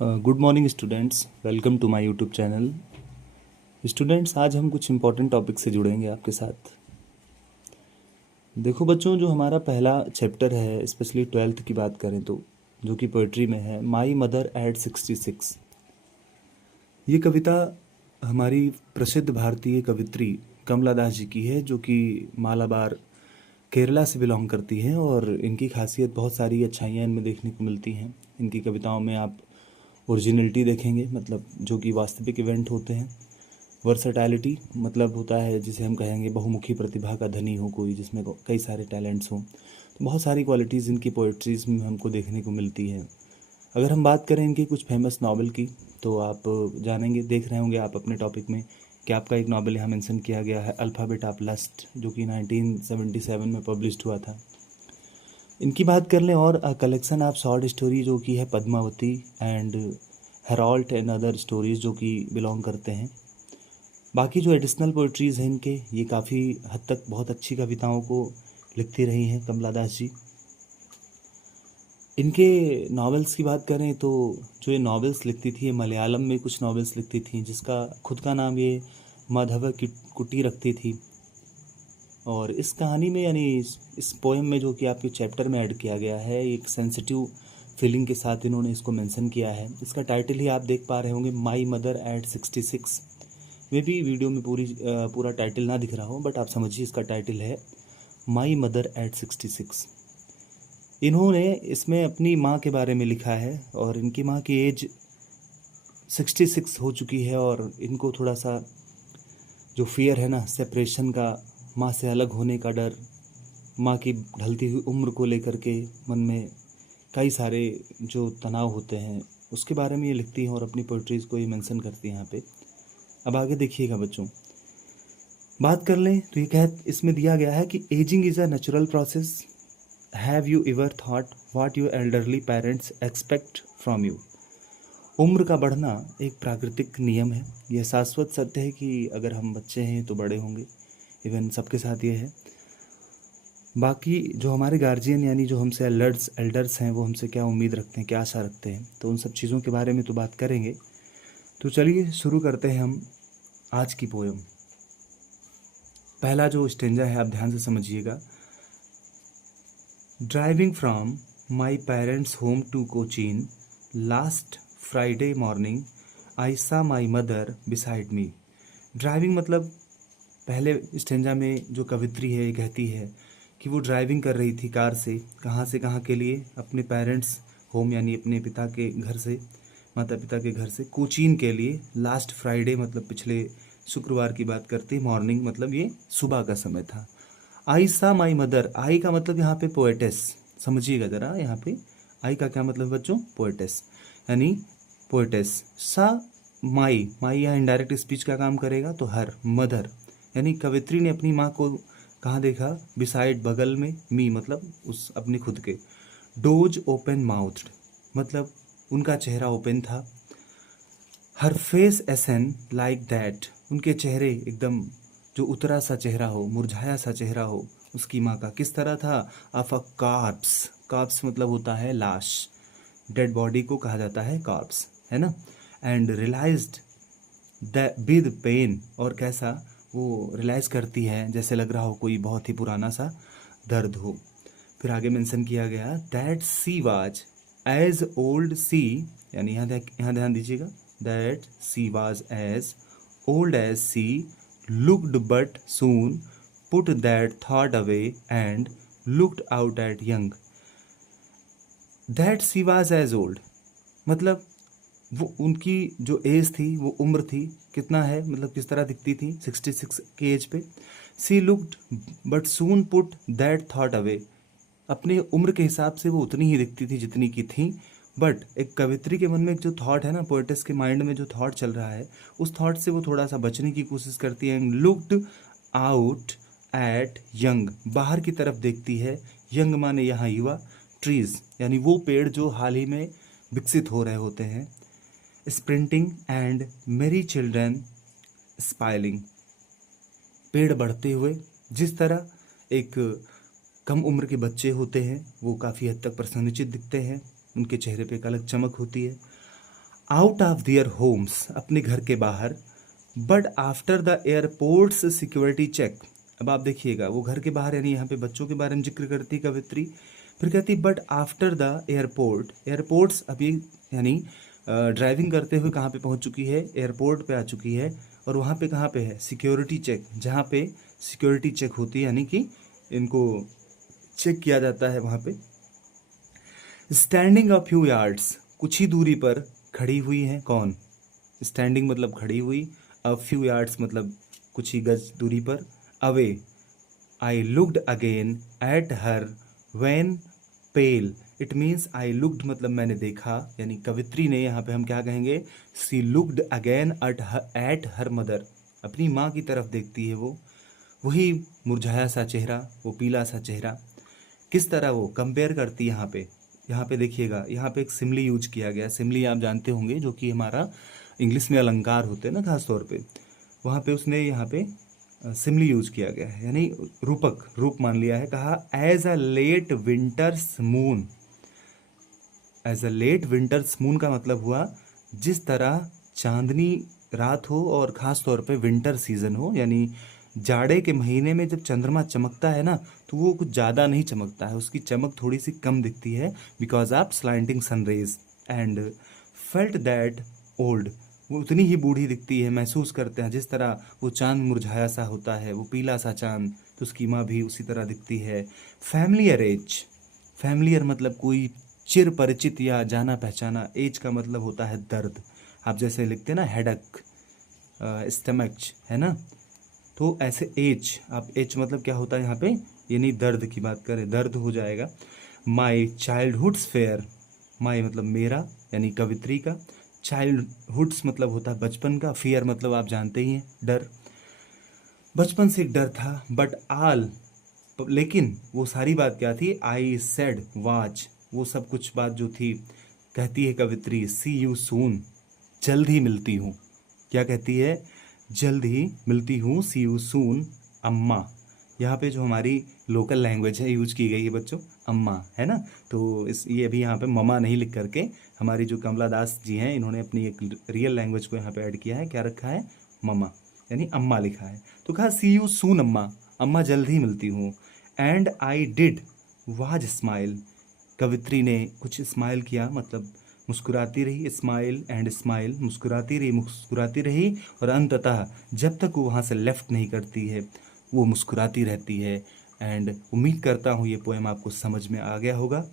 Good morning students, welcome to my YouTube channel. Students, आज हम कुछ इम्पोर्टेंट टॉपिक से जुड़ेंगे आपके साथ। देखो बच्चों, जो हमारा पहला चैप्टर है, स्पेशली 12th की बात करें तो, जो कि पोइट्री में है, माई मदर एट 66। ये कविता हमारी प्रसिद्ध भारतीय कवित्री कमला दास जी की है, जो कि मालाबार केरला से बिलोंग करती हैं। और इनकी खासियत, बहुत सारी अच्छाइयाँ इनमें देखने को मिलती हैं। इनकी कविताओं में आप ओरिजिनलिटी देखेंगे, मतलब जो कि वास्तविक इवेंट होते हैं। वर्सटैलिटी मतलब होता है जिसे हम कहेंगे बहुमुखी प्रतिभा का धनी हो कोई, जिसमें कई सारे टैलेंट्स हों। तो बहुत सारी क्वालिटीज़ इनकी पोइट्रीज़ में हमको देखने को मिलती है। अगर हम बात करें इनकी कुछ फेमस नावल की, तो आप जानेंगे, देख रहे होंगे आप अपने टॉपिक में कि आपका एक नावल यहाँ मेंशन किया गया है, अल्फ़ाबेट ऑफ लस्ट, जो कि 1977 में पब्लिश्ड हुआ था। इनकी बात कर लें, और a collection of short story, जो कि है Padmavati and Herald and other stories, जो कि बिलोंग करते हैं। बाकी जो एडिशनल पोइट्रीज़ हैं इनके, ये काफ़ी हद तक बहुत अच्छी कविताओं को लिखती रही हैं कमला दास जी। इनके नॉवेल्स की बात करें तो, जो ये नॉवेल्स लिखती थी, ये मलयालम में कुछ नॉवेल्स लिखती थी, जिसका खुद का नाम ये माधव कुटी रखती थी। और इस कहानी में, यानी इस पोएम में, जो कि आपके चैप्टर में ऐड किया गया है, एक सेंसिटिव फीलिंग के साथ इन्होंने इसको मेंशन किया है। इसका टाइटल ही आप देख पा रहे होंगे, माई मदर एट 66। मे भी वीडियो में पूरा टाइटल ना दिख रहा हो, बट आप समझिए इसका टाइटल है माई मदर एट 66। इन्होंने इसमें अपनी माँ के बारे में लिखा है, और इनकी माँ की एज 66 हो चुकी है। और इनको थोड़ा सा जो फियर है ना, सेपरेशन का, माँ से अलग होने का डर, माँ की ढलती हुई उम्र को लेकर के मन में कई सारे जो तनाव होते हैं, उसके बारे में ये लिखती हैं और अपनी पोइट्रीज़ को ये मेंशन करती हैं यहाँ पे। अब आगे देखिएगा बच्चों, बात कर लें तो ये इसमें दिया गया है कि ageing is a natural process. Have you ever thought what your elderly parents expect from you. उम्र का बढ़ना एक प्राकृतिक नियम है। यह शाश्वत सत्य है कि अगर हम बच्चे हैं तो बड़े होंगे। इवन सबके साथ ये है। बाकी जो हमारे गार्जियन, यानी जो हमसे एल्डर्स हैं, वो हमसे क्या उम्मीद रखते हैं, क्या आशा रखते हैं, तो उन सब चीज़ों के बारे में तो बात करेंगे। तो चलिए शुरू करते हैं हम आज की पोएम। पहला जो स्टेंजा है, आप ध्यान से समझिएगा। Driving from my parents home to Cochin last Friday morning I saw my mother beside me. Driving मतलब, पहले स्टेंजा में जो कवित्री है ये कहती है कि वो ड्राइविंग कर रही थी कार से कहाँ के लिए, अपने पेरेंट्स होम यानी अपने पिता के घर से, माता पिता के घर से कोचीन के लिए। लास्ट फ्राइडे मतलब पिछले शुक्रवार की बात करती, मॉर्निंग मतलब ये सुबह का समय था। आई सा माई मदर, आई का मतलब यहाँ पे पोएटेस, समझिएगा ज़रा। यहाँ पे आई का क्या मतलब बच्चों? पोएटेस, यानी पोएटेस। सा माई, माई यहाँ इनडायरेक्ट स्पीच का काम करेगा, तो हर मदर, यानी कवित्री ने अपनी माँ को कहाँ देखा? बिसाइड, बगल में, मी मतलब उस अपने खुद के। डोज ओपन माउथ्ड मतलब उनका चेहरा ओपन था। हर फेस एसन लाइक दैट, उनके चेहरे एकदम जो उतरा सा चेहरा हो, मुरझाया सा चेहरा हो, उसकी माँ का किस तरह था? ऑफ अ कॉर्प्स, कॉर्प्स मतलब होता है लाश, डेड बॉडी को कहा जाता है कॉर्प्स, है ना। And realised the with pen, और कैसा वो रियलाइज करती है, जैसे लग रहा हो कोई बहुत ही पुराना सा दर्द हो। फिर आगे मेंशन किया गया that she was as old as, she यहाँ ध्यान दीजिएगा, that she was as old as she looked but soon put that thought away and looked out at young. That she was as old मतलब वो उनकी जो as थी, वो उम्र थी, कितना है मतलब किस तरह दिखती थी 66 की एज पे। She looked but soon put that thought away, अपनी उम्र के हिसाब से वो उतनी ही दिखती थी जितनी की थी। बट एक कवित्री के मन में एक जो थॉट है ना, पोएटेस के माइंड में जो थॉट चल रहा है, उस थॉट से वो थोड़ा सा बचने की कोशिश करती है। And looked out at young, बाहर की तरफ देखती है। यंग माने यहाँ युवा, ट्रीज यानी वो पेड़ जो हाल ही में विकसित हो रहे होते हैं। स्प्रिंटिंग एंड मेरी चिल्ड्रन स्पाइलिंग, पेड़ बढ़ते हुए, जिस तरह एक कम उम्र के बच्चे होते हैं वो काफ़ी हद तक प्रसन्नचित्त दिखते हैं, उनके चेहरे पे एक अलग चमक होती है। आउट ऑफ देयर होम्स, अपने घर के बाहर, but after the airport's security check. अब आप देखिएगा, वो घर के बाहर यानी यहाँ पे बच्चों के बारे में जिक्र करती कवित्री, फिर कहती but after the airport, airports अभी यानी ड्राइविंग करते हुए कहाँ पे पहुँच चुकी है, एयरपोर्ट पे आ चुकी है, और वहाँ पे कहाँ पे है, सिक्योरिटी चेक, जहाँ पे सिक्योरिटी चेक होती है यानी कि इनको चेक किया जाता है वहाँ पे। स्टैंडिंग अ फ्यू यार्ड्स, कुछ ही दूरी पर खड़ी हुई है, कौन, स्टैंडिंग मतलब खड़ी हुई, अ फ्यू यार्ड्स मतलब कुछ ही गज दूरी पर, away, I looked again at her when pale, it means I looked मतलब मैंने देखा, यानी कवित्री ने, यहाँ पे हम क्या कहेंगे, she looked again at her mother, अपनी माँ की तरफ देखती है वो, वही मुरझाया सा चेहरा, वो पीला सा चेहरा, किस तरह वो कंपेयर करती है यहाँ पे देखिएगा, यहाँ पे एक सिमली यूज किया गया, सिमली आप जानते होंगे जो कि हमारा इंग्लिश में अलंकार होते हैं ना खास तौर पे, वहाँ पे उसने यहाँ पे सिमली यूज किया गया है, यानी रूपक रूप मान लिया है, कहा as a late winter's moon, as a late winter's moon का मतलब हुआ जिस तरह चांदनी रात हो और ख़ास तौर पे विंटर सीजन हो, यानी जाड़े के महीने में जब चंद्रमा चमकता है ना, तो वो कुछ ज़्यादा नहीं चमकता है, उसकी चमक थोड़ी सी कम दिखती है, because of slanting sun rays, and felt that old, वो उतनी ही बूढ़ी दिखती है, महसूस करते हैं जिस तरह वो चांद मुरझाया सा होता है, वो पीला सा चांद, तो उसकी माँ भी उसी तरह दिखती है। फैमिलियर एज, फैमिलियर मतलब कोई चिर परिचित या जाना पहचाना, एज का मतलब होता है दर्द, आप जैसे लिखते हैं ना हेडक, स्टमक, है ना, तो ऐसे एज, आप एज मतलब क्या होता है यहाँ पे, यानी दर्द की बात करें, दर्द हो जाएगा। माई चाइल्डहुड्स फेयर, माई मतलब मेरा यानी कवित्री का, चाइल्डहुड्स मतलब होता है बचपन का, फियर मतलब आप जानते ही हैं डर, बचपन से एक डर था, बट आल, लेकिन वो सारी बात क्या थी, आई सेड वाच, वो सब कुछ बात जो थी, कहती है कवित्री, सी यू सून, जल्द ही मिलती हूँ, क्या कहती है, जल्द ही मिलती हूँ, सी यू सून, अम्मा, यहाँ पे जो हमारी लोकल लैंग्वेज है यूज की गई है बच्चों, अम्मा, है ना, तो इस ये अभी यहाँ पे ममा नहीं लिख करके हमारी जो कमला दास जी हैं, इन्होंने अपनी एक रियल लैंग्वेज को यहाँ पे ऐड किया है, क्या रखा है, ममा, यानी अम्मा लिखा है, तो कहा सी यू सून अम्मा, अम्मा जल्द ही मिलती हूँ, and I did was smile, कवित्री ने कुछ स्माइल किया मतलब मुस्कुराती रही, स्माइल एंड स्माइल, मुस्कुराती रही, और अंततः जब तक वो वहाँ से लेफ्ट नहीं करती है वो मुस्कुराती रहती है। एंड उम्मीद करता हूँ ये पोएम आपको समझ में आ गया होगा,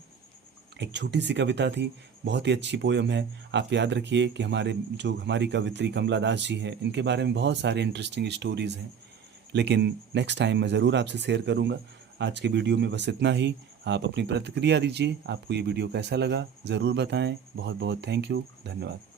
एक छोटी सी कविता थी, बहुत ही अच्छी पोयम है। आप याद रखिए कि हमारी कवित्री कमला दास जी हैं, इनके बारे में बहुत सारे इंटरेस्टिंग स्टोरीज़ हैं, लेकिन नेक्स्ट टाइम मैं ज़रूर आपसे शेयर करूँगा। आज के वीडियो में बस इतना ही। आप अपनी प्रतिक्रिया दीजिए, आपको ये वीडियो कैसा लगा ज़रूर बताएं। बहुत बहुत थैंक यू, धन्यवाद।